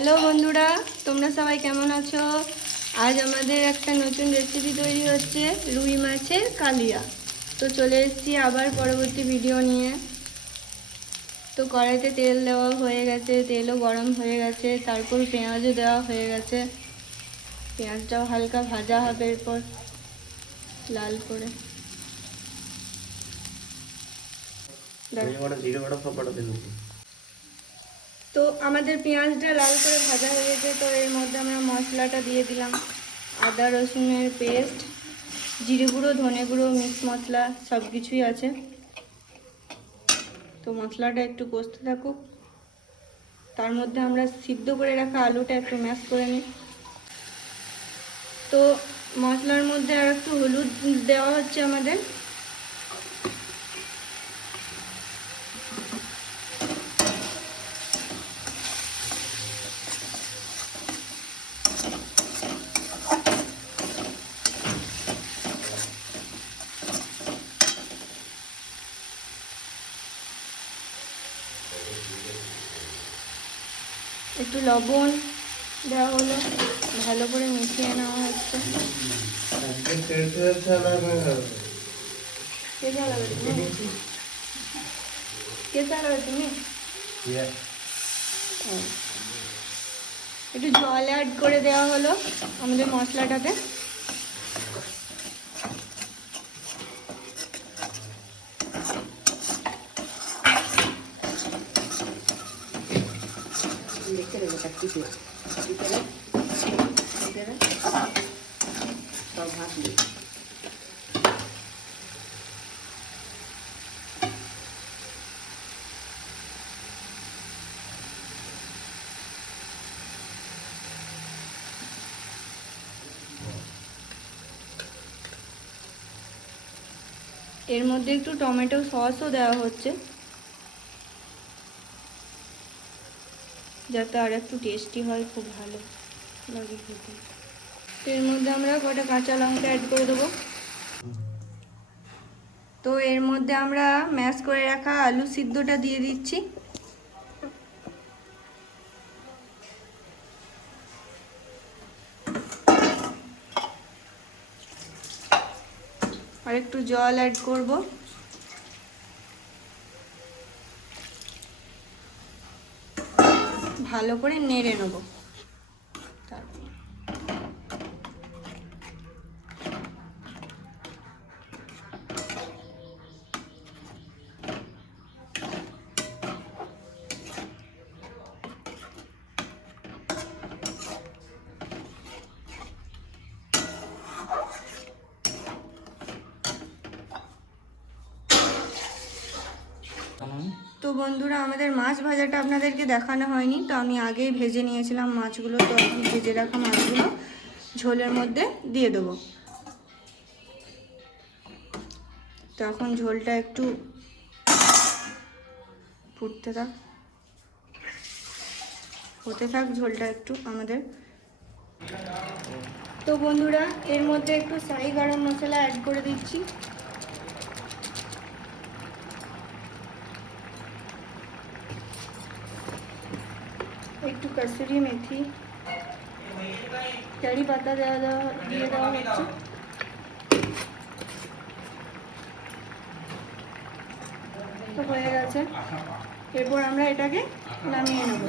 Hello বন্ধুরা, তোমরা সবাই কেমন আছো? আজ আমাদের একটা নতুন রেসিপি তৈরি হচ্ছে, রুই মাছের কালিয়া। তো চলে এসেছি আবার পরবর্তী ভিডিও নিয়ে। তো কড়াইতে তেল দেওয়া হয়ে গেছে, তেলও গরম হয়ে গেছে, তারপর পেঁয়াজও দেওয়া হয়ে গেছে। পেঁয়াজটাও হালকা ভাজা হবে এরপর লাল করে। তো আমাদের পেঁয়াজটা লাল করে ভাজা হয়ে গেছে। তো এর মধ্যে আমরা মশলাটা দিয়ে দিলাম, আদা রসুনের পেস্ট, জিরে গুঁড়ো, ধনে গুঁড়ো, মিক্স মশলা সব কিছুই আছে। তো মশলাটা একটু কষতে থাকুক, তার মধ্যে আমরা সিদ্ধ করে রাখা আলুটা একটু ম্যাশ করে নিই। তো মশলার মধ্যে আর একটু হলুদ দেওয়া হচ্ছে আমাদের। একটু লবণ দেওয়া হলো, ভালো করে মিশিয়ে নেওয়া হচ্ছে। তুমি একটু জল অ্যাড করে দেওয়া হলো আমাদের মশলাটাতে। এর মধ্যে একটু টমেটো সসও দেওয়া হচ্ছে, যাতে আর একটু টেস্টি হয়, খুব ভালো লাগে খেতে। এর মধ্যে আমরা কটা কাঁচা লঙ্কা অ্যাড করে দেবো। তো এর মধ্যে আমরা ম্যাশ করে রাখা আলু সিদ্ধটা দিয়ে দিচ্ছি। আর একটু জল অ্যাড করব। ভালো করে নেড়ে নেব। তো বন্ধুরা, আমাদের মাছ ভাজাটা আপনাদেরকে দেখানো হয়নি, তো আমি আগেই ভেজে নিয়েছিলাম মাছগুলো। তো এখন ভেজে রাখা মাছগুলো ঝোলের মধ্যে দিয়ে দেবো। তো এখন ঝোলটা একটু হতে থাক ঝোলটা একটু আমাদের। তো বন্ধুরা, এর মধ্যে একটু শাহি গরম মশলা অ্যাড করে দিচ্ছি। একটু কসুরি মেথি, কারি পাতা দিয়ে দেওয়া হচ্ছে। তো হয়ে গেছে, এরপর আমরা এটাকে নামিয়ে নেব।